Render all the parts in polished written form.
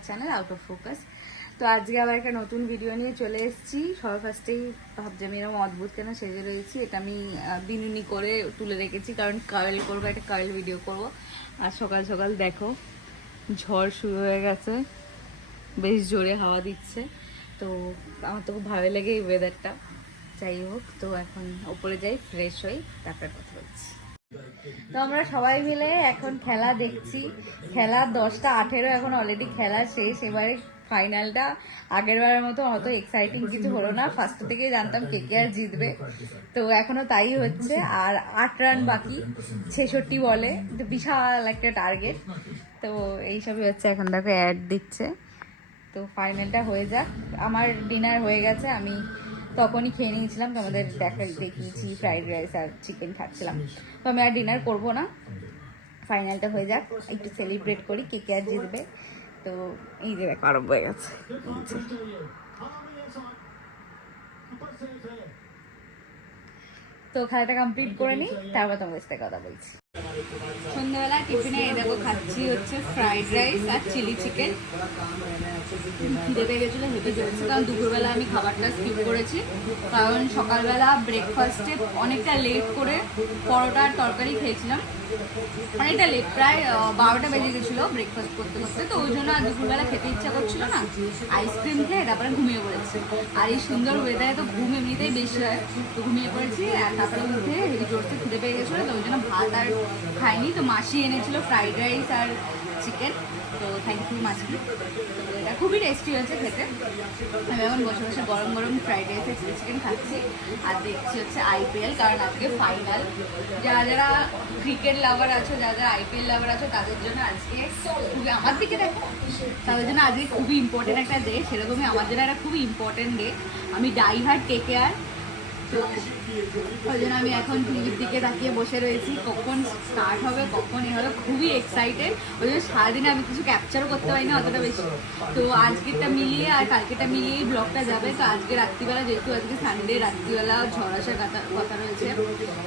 My channel out of focus. তো আজকে আবার একটা নতুন ভিডিও নিয়ে চলে এসেছি। সবার ফার্স্টেই ভাবছি আমি এরকম অদ্ভুত কেন সেজে রয়েছি। এটা আমি বিনুনি করে তুলে রেখেছি, কারণ কার্ল করবো, একটা কার্ল ভিডিও করব। আর সকাল সকাল দেখো ঝড় শুরু হয়ে গেছে, বেশ জোরে হাওয়া দিচ্ছে। তো আমার তো খুব ভালো লাগে এই ওয়েদারটা। যাই হোক, তো এখন ওপরে যাই, ফ্রেশ হই, তারপরে কথা বলছি। তো আমরা সবাই মিলে এখন খেলা দেখছি। খেলা 10টা 18 এখন অলরেডি খেলা শেষ। এবারে ফাইনালটা আগের বারের মতো অত এক্সাইটিং কিছু হলো না। ফার্স্ট থেকে জানতাম কেকেআর জিতবে, তো এখনো তাই হচ্ছে। আর 8 রান বাকি, 66 বলে, তো বিশাল একটা টার্গেট। তো এইসবই হচ্ছে। এখন দেখো অ্যাড দিচ্ছে, তো ফাইনালটা হয়ে যাক। আমার ডিনার হয়ে গেছে, আমি তখনই খেয়ে নিয়েছিলাম, তো আমাদের দেখিয়েছি ফ্রাইড রাইস আর চিকেন খাচ্ছিলাম। তো আমি আর ডিনার করবো না, ফাইনালটা হয়ে যাক, একটু সেলিব্রেট করি, কে আর জিতবে। তো এই যে আরম্ভ হয়ে গেছে। তো খেলাটা কমপ্লিট করে নিই, তারপর তোমাদের সাথে কথা বলছি। সন্ধ্যাবেলা টিফিনে এই দেখো খাচ্ছি হচ্ছে ফ্রাইড রাইস আর চিলি চিকেন। খিদে পেয়ে গেছিলো, হেঁটে চলছে, কারণ দুপুরবেলা আমি খাবারটা স্কিপ করেছি। কারণ সকালবেলা ব্রেকফাস্টে অনেকটা লেট করে পরোটা আর তরকারি খেয়েছিলাম, অনেকটা লেট, প্রায় 12টা বেজে গেছিলো ব্রেকফাস্ট করতে করতে। তো ওই জন্য আর দুপুরবেলা খেতে ইচ্ছা করছিল না, আইসক্রিম খেয়ে তারপরে ঘুমিয়ে পড়েছি। আর এই সুন্দর ওয়েদারে তো ঘুম এমনিতেই বেশি হয়, তো ঘুমিয়ে পড়েছি। আর তারপরে উঠে হেভি জোরতে খিদে পেয়ে গেছিলো, তো ওই জন্য ভাত আর খাইনি। তো মাসি এনেছিল ফ্রাইড রাইস আর চিকেন, তো থ্যাংক ইউ মাসি। এটা খুবই টেস্টি হয়েছে খেতে। আমি এখন বসে বসে গরম গরম ফ্রাইড রাইস আর চিলি চিকেন খাচ্ছি আর দেখছি হচ্ছে আইপিএল, কারণ আজকে ফাইনাল। যারা যারা ক্রিকেট লাভার আছো, যারা যারা আইপিএল লাভার আছো, তাদের জন্য আজকে খুবই, আমার দিকে দেখো, তাদের জন্য আজকে খুবই ইম্পর্টেন্ট একটা ডে। সেরকমই আমার জন্য একটা খুবই ইম্পর্টেন্ট ডে। আমি ডাইহার্ট কেকেআর, তো ওই জন্য আমি এখন টিভির দিকে তাকিয়ে বসে রয়েছি, কখন স্টার্ট হবে, কখন এ হবে, খুবই এক্সাইটেড। ওই জন্য সারাদিনে আমি কিছু ক্যাপচারও করতে পারি না অতটা বেশি। তো আজকেরটা মিলিয়ে আর কালকেটা মিলিয়েই ব্লগটা যাবে। তো আজকে রাত্রিবেলা, যেহেতু আজকে সানডে, রাত্রিবেলা ঝড় আসার কথা রয়েছে,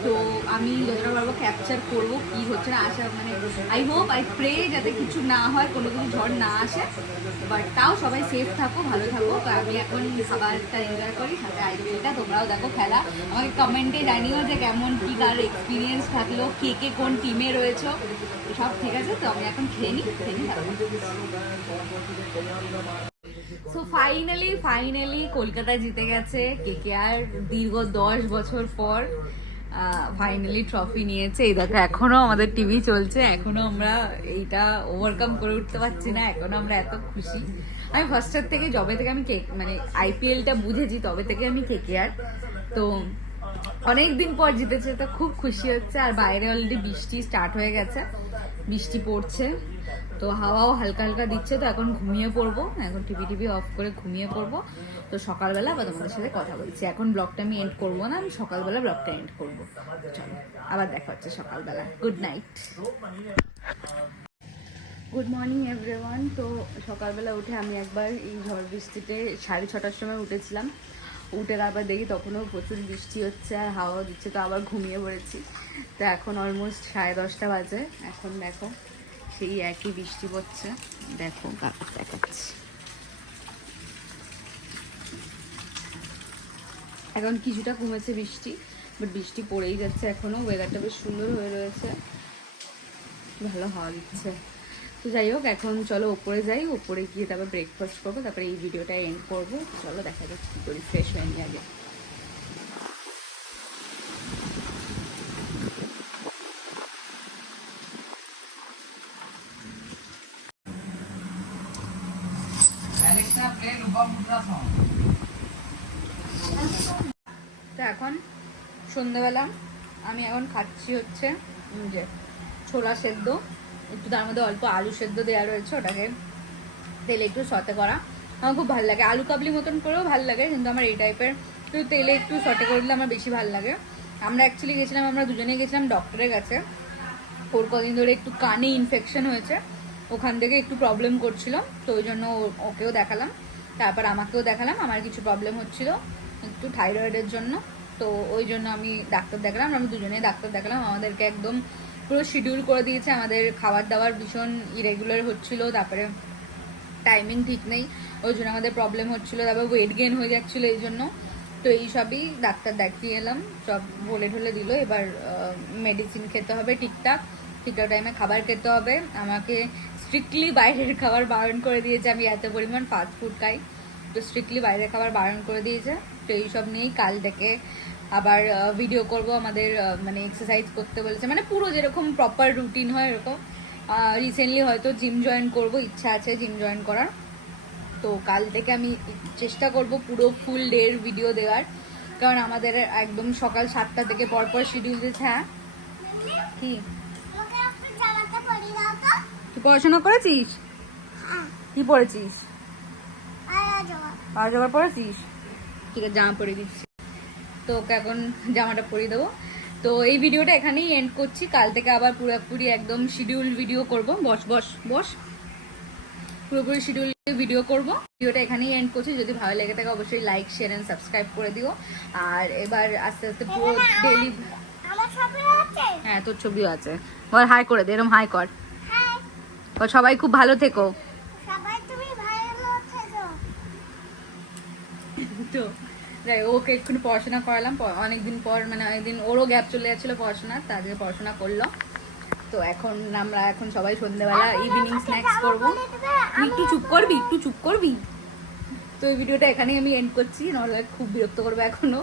তো আমি যতটা পারবো ক্যাপচার করবো কি হচ্ছে না। আশা মানে আই হোপ, আই প্রে যাতে কিছু না হয়, কোনো কিছু ঝড় না আসে। বাট তাও সবাই সেফ থাকো, ভালো থাকো। তো আমি এখন খাবারটা এনজয় করি, সাথে আইপিএলটা। তোমরাও দেখো খেলা, আমাকে কমেন্টে জানিও যে কেমন কী কার এক্সপিরিয়েন্স থাকলো, কে কে কোন টিমে রয়েছো, সব ঠিক আছে। তো আমি এখন খেয়ে নিই। সো ফাইনালি কলকাতা জিতে গেছে কেকেআর, দীর্ঘ 10 বছর পর ফাইনালি ট্রফি নিয়েছে। এই দেখো এখনো আমাদের টিভি চলছে, এখনো আমরা এইটা ওভারকাম করে উঠতে পারছি না, এখনো আমরা এত খুশি। আমি ফার্স্টার থেকে, যবে থেকে আমি মানে আইপিএলটা বুঝেছি, তবে থেকে আমি কেকেআর। তো অনেকদিন পর জিতেছে, তো খুব খুশি হচ্ছে। আর বাইরে অলরেডি বৃষ্টি স্টার্ট হয়ে গেছে, বৃষ্টি পড়ছে, তো হাওয়াও হালকা হালকা দিচ্ছে। তো এখন ঘুমিয়ে পড়বো, এখন টিভি অফ করে ঘুমিয়ে পড়বো। তো সকালবেলা আবার তোমাদের সাথে কথা বলছি। এখন ব্লগটা আমি এন্ড করবো না, আমি সকালবেলা ব্লগটা এন্ড করবো। চলো আবার দেখা হচ্ছে সকালবেলা। Good night, good morning everyone. তো সকালবেলা উঠে আমি একবার এই ঝড় বৃষ্টিতে 6:30টার সময় উঠেছিলাম। উঠে আবার দেখি তখনও প্রচুর বৃষ্টি হচ্ছে আর হাওয়া দিচ্ছে, তো আবার ঘুমিয়ে পড়েছি। তো এখন অলমোস্ট 10:30 বাজে। এখন দেখো সেই একই বৃষ্টি পড়ছে, দেখো দেখাচ্ছি। এখন কিছুটা কমেছে বৃষ্টি, বাট বৃষ্টি পড়েই যাচ্ছে এখনো। ওয়েদারটা বেশ সুন্দর হয়ে রয়েছে, ভালো হাওয়া দিচ্ছে। তো যাই হোক, এখন চলো ওপরে যাই, ওপরে গিয়ে তারপর ব্রেকফাস্ট করবো, তারপরে এই ভিডিওটা এন্ড করবো। চলো দেখা যাক কী করি, ফ্রেশ হয়ে নিই আগে। তো এখন সন্ধ্যাবেলা আমি এখন খাচ্ছি হচ্ছে যে ছোলা সেদ্ধ, একটু তার মধ্যে অল্প আলু সেদ্ধ দেওয়া রয়েছে, ওটাকে তেলে একটু সতে করা। আমার খুব ভালো লাগে, আলু কাবলি মতন করেও ভালো লাগে, কিন্তু আমার এই টাইপের একটু তেলে একটু সতে করে দিলে আমার বেশি ভালো লাগে। আমরা অ্যাকচুয়ালি গেছিলাম, আমরা দুজনেই গেছিলাম ডক্টরের কাছে। ওর কদিন ধরে একটু কানে ইনফেকশন হয়েছে, ওখান থেকে একটু প্রবলেম করছিল, তো ওই জন্য ওকেও দেখালাম, তারপর আমাকেও দেখালাম। আমার কিছু প্রবলেম হচ্ছিল একটু থাইরয়েডের জন্য, তো ওই জন্য আমি ডাক্তার দেখালাম। আমি দুজনেই ডাক্তার দেখালাম। আমাদেরকে একদম পুরো শিডিউল করে দিয়েছে, আমাদের খাবার দাবার ভীষণ ইরেগুলার হচ্ছিল। তারপরে টাইমিং ঠিক নেই, ওই জন্য আমাদের প্রবলেম হচ্ছিলো, তারপর ওয়েট গেইন হয়ে যাচ্ছিলো এই জন্য। তো এই সবই ডাক্তার দেখিয়ে এলাম, সব বলে ঢলে দিল। এবার মেডিসিন খেতে হবে ঠিকঠাক টাইমে, খাবার খেতে হবে। আমাকে স্ট্রিক্টলি বাইরের খাবার বারণ করে দিয়েছে, আমি এত পরিমাণ ফাস্ট ফুড খাই, তো স্ট্রিক্টলি বাইরের খাবার বারণ করে দিয়েছে। তো এইসব নিয়েই কাল থেকে আবার ভিডিও করব। আমাদের মানে এক্সারসাইজ করতে বলেছে, মানে পুরো যেরকম প্রপার রুটিন হয় এরকম। রিসেন্টলি হয়তো জিম জয়েন করব, ইচ্ছা আছে জিম জয়েন করার। তো কাল থেকে আমি চেষ্টা করব পুরো ফুল ডের ভিডিও দেওয়ার, কারণ আমাদের একদম সকাল 7টা থেকে পরপর শিডিউল দিয়েছে। হ্যাঁ কি তুই পড়াশোনা করেছিস? কি পড়েছিস? জোগাড় পড়েছিস? ঠিক আছে, জামা পরে দিচ্ছি। তো ওকে এখন জামাটা পরিয়ে দেবো। তো এই ভিডিওটা এখানেই এন্ড করছি, কাল থেকে আবার পুরোপুরি একদম শিডিউল ভিডিও করব। বস বস বস, পুরোপুরি শিডিউল ভিডিও করব। ভিডিওটা এখানেই এন্ড করছি, যদি ভালো লেগে থাকে অবশ্যই লাইক শেয়ার এন্ড সাবস্ক্রাইব করে দিও। আর এবার আস্তে আস্তে পুরো ডেইলি, হ্যাঁ তোর ছবিও আছে, বল হাই করে দে, এরকম হাই কর। সবাই খুব ভালো থেকো। তো ওকে একটু পড়াশোনা করালাম, অনেকদিন পর, মানে অনেকদিন ওরও গ্যাপ চলে যাচ্ছিলো পড়াশোনার, তার জন্য পড়াশোনা করলো। তো এখন আমরা সবাই সন্ধ্যেবেলা ইভিনিং স্ন্যাক্স করবো। একটু চুপ করবি, একটু চুপ করবি। তো এই ভিডিওটা এখানেই আমি এন্ড করছি, নাহলে খুব বিরক্ত করবে এখনো।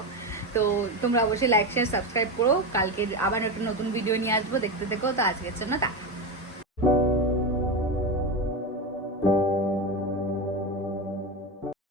তো তোমরা অবশ্যই লাইক শেয়ার সাবস্ক্রাইব করো, কালকে আবার একটা নতুন ভিডিও নিয়ে আসবো, দেখতে থেকো। তো আজকের জন্য টা।